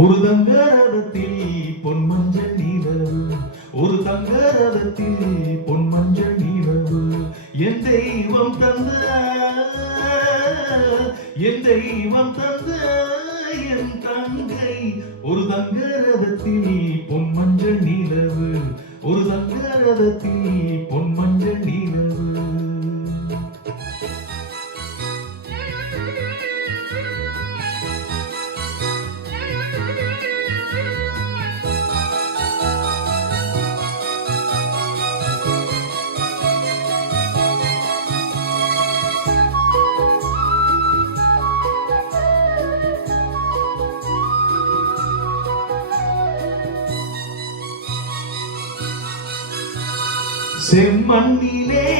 ஒரு தங்க ரதத்தில் பொன்மஞ்சள் நிலவு, ஒரு தங்க ரதத்தில் பொன்மஞ்சள் நிலவு, என் தெய்வம் தந்த என் தெய்வம் தந்த என் தங்கை. ஒரு தங்க ரதத்தில் பொன்மஞ்சள் நிலவு, ஒரு தங்க ரதத்தில் பொன்மஞ்சள் நிலவு. செம்மண்ணிலே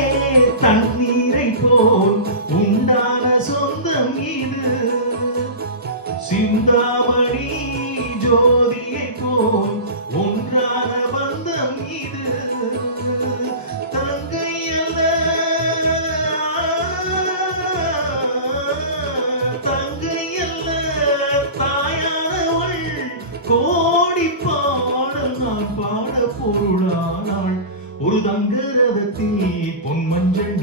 தண்ணீரை போல் உண்டான சொந்தம் இது, சிந்தாமணி ஜோதியை போல் ஒன்றான பந்தம் இது. தங்கை அல்ல தங்கை அல்ல தாயானவள், கோடி பாடல் நான் பாட பொருளானாள். ஒரு தங்க ரதத்தில் பொன்மஞ்சள்